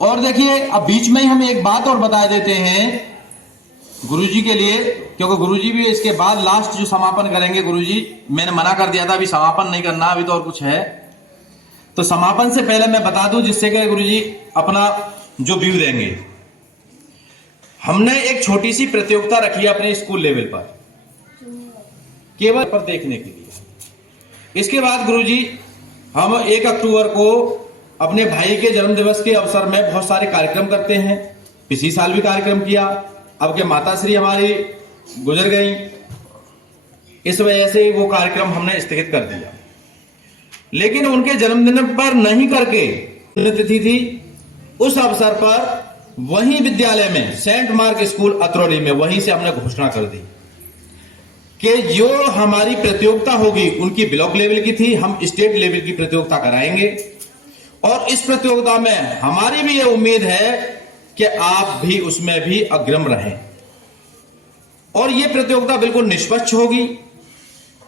और देखिए अब बीच में ही हम एक बात और बता देते हैं गुरुजी के लिए, क्योंकि गुरुजी भी इसके बाद लास्ट जो समापन करेंगे। गुरुजी मैंने मना कर दिया था अभी समापन नहीं करना, अभी तो और कुछ है। तो समापन से पहले मैं बता दूं जिससे कि गुरुजी अपना जो व्यू देंगे। हमने एक छोटी सी प्रतियोगिता रखी है अपने स्कूल लेवल पर, केवल पर देखने के लिए। इसके बाद गुरुजी हम 1 अक्टूबर को अपने भाई के जन्मदिवस के अवसर में बहुत सारे कार्यक्रम करते हैं। पिछली साल भी कार्यक्रम किया, अब के माताश्री हमारी गुजर गई, इस वजह से वो कार्यक्रम हमने स्थगित कर दिया। लेकिन उनके जन्मदिन पर नहीं करके तिथि थी, उस अवसर पर वहीं विद्यालय में सेंट मार्क स्कूल अतरौली में वहीं से हमने घोषणा कर दी कि जो हमारी प्रतियोगिता होगी उनकी ब्लॉक लेवल की थी, हम स्टेट लेवल की प्रतियोगिता कराएंगे। और इस प्रतियोगिता में हमारी भी ये उम्मीद है कि आप भी उसमें भी अग्रम रहें। और ये प्रतियोगिता बिल्कुल निष्पक्ष होगी,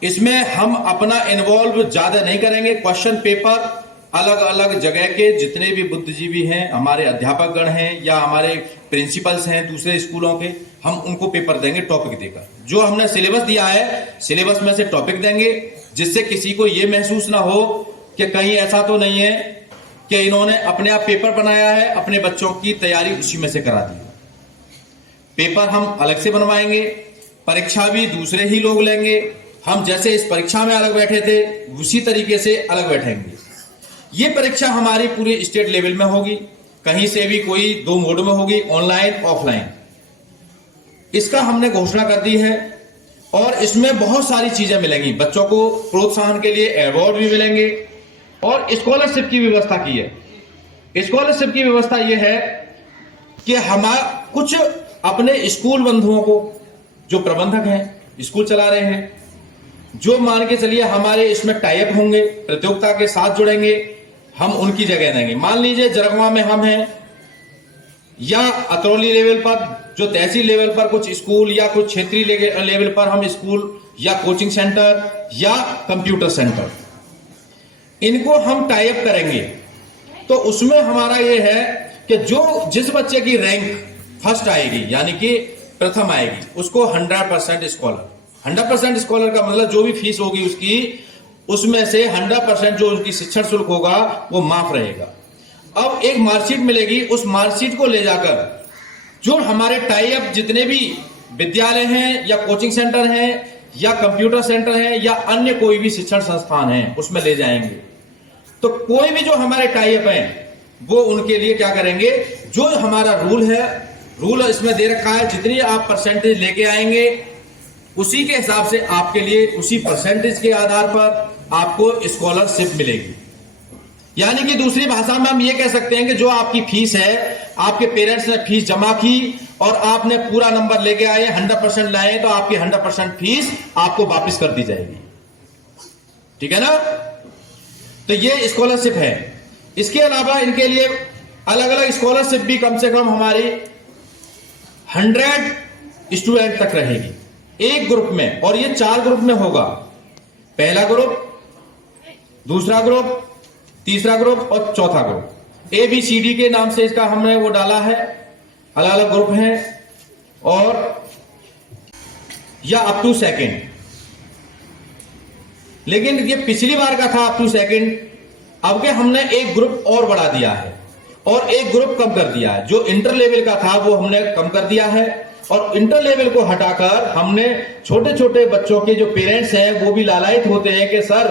इसमें हम अपना इन्वॉल्व ज्यादा नहीं करेंगे। क्वेश्चन पेपर अलग अलग जगह के जितने भी बुद्धिजीवी हैं, हमारे अध्यापक गण हैं या हमारे प्रिंसिपल्स हैं दूसरे स्कूलों के, हम उनको पेपर देंगे टॉपिक देकर। जो हमने सिलेबस दिया है, सिलेबस में से टॉपिक देंगे, जिससे किसी को यह महसूस ना हो कि कहीं ऐसा तो नहीं है कि इन्होंने अपने आप पेपर बनाया है, अपने बच्चों की तैयारी उसी में से करा दी। पेपर हम अलग से बनवाएंगे, परीक्षा भी दूसरे ही लोग लेंगे। हम जैसे इस परीक्षा में अलग बैठे थे उसी तरीके से अलग बैठेंगे। ये परीक्षा हमारी पूरी स्टेट लेवल में होगी, कहीं से भी कोई 2 मोड में होगी, ऑनलाइन ऑफलाइन। इसका हमने घोषणा कर दी है और इसमें बहुत सारी चीजें मिलेंगी। बच्चों को प्रोत्साहन के लिए अवार्ड भी मिलेंगे और स्कॉलरशिप की व्यवस्था की है। स्कॉलरशिप की व्यवस्था यह है कि हम कुछ अपने स्कूल बंधुओं को, जो प्रबंधक हैं, स्कूल चला रहे हैं, जो मान के चलिए हमारे इसमें टाइप होंगे, प्रतियोगिता के साथ जुड़ेंगे, हम उनकी जगह देंगे। मान लीजिए जरगवा में हम हैं या अतरौली लेवल पर, जो तहसील लेवल पर कुछ स्कूल या कुछ क्षेत्रीय लेवल पर हम स्कूल या कोचिंग सेंटर या कंप्यूटर सेंटर, इनको हम टाइप करेंगे। तो उसमें हमारा यह है कि जो जिस बच्चे की रैंक फर्स्ट आएगी, यानी कि प्रथम आएगी, उसको 100% स्कॉलर। 100% स्कॉलर का मतलब जो भी फीस होगी उसकी, उसमें से 100% जो उनकी शिक्षण शुल्क होगा वो माफ रहेगा। अब एक मार्कशीट मिलेगी, उस मार्कशीट को ले जाकर जो हमारे टाई अप जितने भी विद्यालय हैं या कोचिंग सेंटर हैं या कंप्यूटर सेंटर हैं या अन्य कोई भी शिक्षण संस्थान है उसमें ले जाएंगे। तो कोई भी जो हमारे टाई अप हैं वो उनके लिए क्या करेंगे, जो हमारा रूल है, रूल इसमें दे रखा है, जितनी आप परसेंटेज लेके आएंगे उसी के हिसाब से आपके लिए उसी परसेंटेज के आधार पर आपको स्कॉलरशिप मिलेगी। यानी कि दूसरी भाषा में हम ये कह सकते हैं कि जो आपकी फीस है, आपके पेरेंट्स ने फीस जमा की और आपने पूरा नंबर लेके आए, 100% लाए, तो आपकी 100% फीस आपको वापस कर दी जाएगी। ठीक है ना? तो ये स्कॉलरशिप है। इसके अलावा इनके लिए अलग अलग स्कॉलरशिप भी कम से कम हमारी 100 स्टूडेंट तक रहेगी एक ग्रुप में, और ये 4 ग्रुप में होगा। पहला ग्रुप, दूसरा ग्रुप, तीसरा ग्रुप और चौथा ग्रुप। ABCD के नाम से इसका हमने वो डाला है, अलग अलग ग्रुप हैं। और या अप टू सेकंड, लेकिन ये पिछली बार का था अप टू सेकंड, अब के हमने एक ग्रुप और बढ़ा दिया है और एक ग्रुप कम कर दिया है। जो इंटर लेवल का था वो हमने कम कर दिया है और इंटर लेवल को हटाकर हमने छोटे छोटे बच्चों के जो पेरेंट्स हैं वो भी लालायित होते हैं कि सर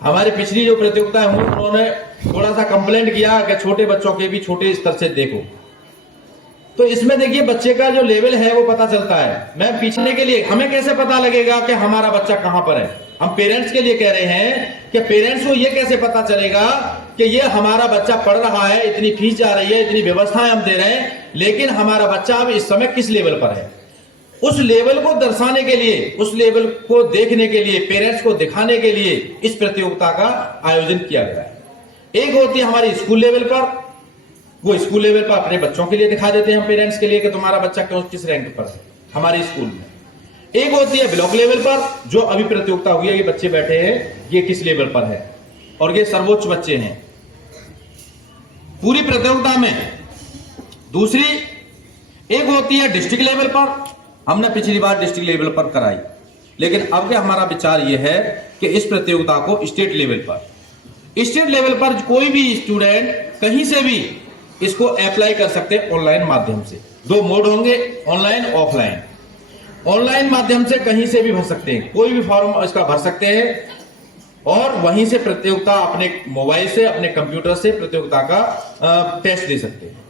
हमारी पिछली जो प्रतियोगिता है उन्होंने थोड़ा सा कंप्लेंट किया कि छोटे बच्चों के भी छोटे स्तर से देखो। तो इसमें देखिए बच्चे का जो लेवल है वो पता चलता है। मैं पीछने के लिए हमें कैसे पता लगेगा कि हमारा बच्चा कहां पर है? हम पेरेंट्स के लिए कह रहे हैं कि पेरेंट्स को ये कैसे पता चलेगा कि ये हमारा बच्चा पढ़ रहा है, इतनी फीस जा रही है, इतनी व्यवस्थाएं हम दे रहे हैं, लेकिन हमारा बच्चा अब इस समय किस लेवल पर है? उस लेवल को दर्शाने के लिए, उस लेवल को देखने के लिए, पेरेंट्स को दिखाने के लिए इस प्रतियोगिता का आयोजन किया गया है। एक होती है हमारी स्कूल लेवल पर, वो स्कूल लेवल पर अपने बच्चों के लिए दिखा देते हैं हम पेरेंट्स के लिए कि तुम्हारा बच्चा किस रैंक पर है हमारे स्कूल में। एक होती है ब्लॉक लेवल पर, जो अभी प्रतियोगिता हुई है, ये बच्चे बैठे हैं, ये किस लेवल पर है और ये सर्वोच्च बच्चे हैं। पूरी प्रतियोगिता में दूसरी एक होती है डिस्ट्रिक्ट लेवल पर, हमने पिछली बार डिस्ट्रिक्ट लेवल पर कराई, लेकिन अब के हमारा विचार यह है कि इस प्रतियोगिता को स्टेट लेवल पर कोई भी स्टूडेंट कहीं से भी इसको अप्लाई कर सकते हैं ऑनलाइन माध्यम से। 2 मोड होंगे, ऑनलाइन ऑफलाइन। ऑनलाइन माध्यम से कहीं से भी भर सकते हैं, कोई भी फॉर्म इसका भर सकते हैं और वहीं से प्रतियोगिता अपने मोबाइल से, अपने कंप्यूटर से प्रतियोगिता का टेस्ट दे सकते हैं।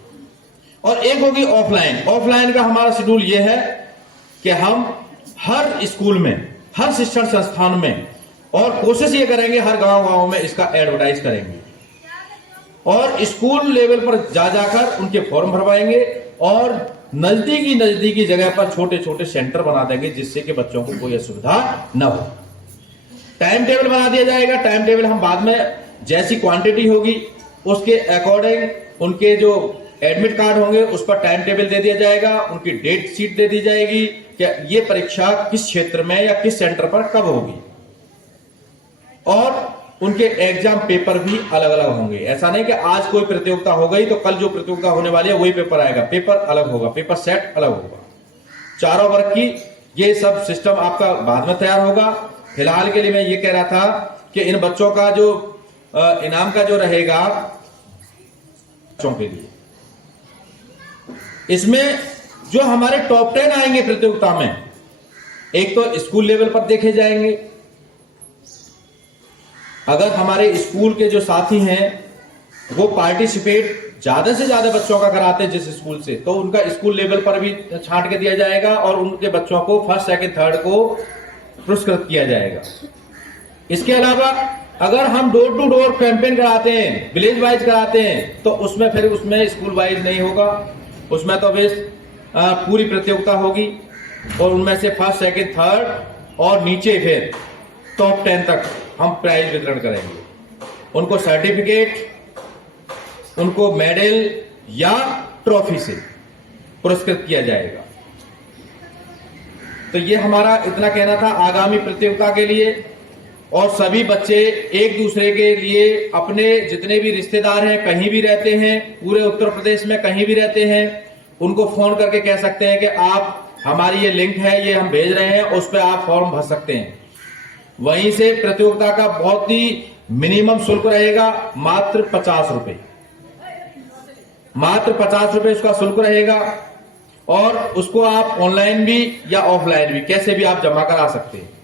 और एक होगी ऑफलाइन। ऑफलाइन का हमारा शेड्यूल यह है कि हम हर स्कूल में, हर शिक्षण संस्थान में, और कोशिश ये करेंगे हर गांव में इसका एडवर्टाइज करेंगे और स्कूल लेवल पर जाकर उनके फॉर्म भरवाएंगे और नजदीकी जगह पर छोटे छोटे सेंटर बना देंगे जिससे कि बच्चों को कोई असुविधा न हो। टाइम टेबल बना दिया जाएगा। टाइम टेबल हम बाद में जैसी क्वांटिटी होगी उसके अकॉर्डिंग उनके जो एडमिट कार्ड होंगे उस पर टाइम टेबल दे दिया जाएगा, उनकी डेट शीट दे दी जाएगी कि ये परीक्षा किस क्षेत्र में या किस सेंटर पर कब होगी, और उनके एग्जाम पेपर भी अलग अलग होंगे। ऐसा नहीं कि आज कोई प्रतियोगिता हो गई तो कल जो प्रतियोगिता होने वाली है वही पेपर आएगा, पेपर अलग होगा, पेपर सेट अलग होगा। चारों वर्ग की ये सब सिस्टम आपका बाद में तैयार होगा। फिलहाल के लिए मैं ये कह रहा था कि इन बच्चों का जो इनाम का जो रहेगा बच्चों के लिए, इसमें जो हमारे टॉप 10 आएंगे प्रतियोगिता में, एक तो स्कूल लेवल पर देखे जाएंगे। अगर हमारे स्कूल के जो साथी हैं वो पार्टिसिपेट ज्यादा से ज्यादा बच्चों का कराते हैं जिस स्कूल से, तो उनका स्कूल लेवल पर भी छांट के दिया जाएगा और उनके बच्चों को फर्स्ट, सेकंड, थर्ड को पुरस्कृत किया जाएगा। इसके अलावा अगर हम डोर टू डोर कैंपेन कराते हैं, विलेज वाइज कराते हैं, तो उसमें फिर उसमें स्कूल वाइज नहीं होगा, उसमें तो बेस पूरी प्रतियोगिता होगी और उनमें से फर्स्ट, सेकंड, थर्ड और नीचे फिर टॉप 10 तक हम प्राइज वितरण करेंगे। उनको सर्टिफिकेट, उनको मेडल या ट्रॉफी से पुरस्कृत किया जाएगा। तो ये हमारा इतना कहना था आगामी प्रतियोगिता के लिए। और सभी बच्चे एक दूसरे के लिए अपने जितने भी रिश्तेदार हैं, कहीं भी रहते हैं, पूरे उत्तर प्रदेश में कहीं भी रहते हैं, उनको फोन करके कह सकते हैं कि आप हमारी ये लिंक है, ये हम भेज रहे हैं, उस पर आप फॉर्म भर सकते हैं। वहीं से प्रतियोगिता का बहुत ही मिनिमम शुल्क रहेगा, मात्र 50 रुपए, मात्र 50 रुपए उसका शुल्क रहेगा और उसको आप ऑनलाइन भी या ऑफलाइन भी कैसे भी आप जमा करा सकते हैं।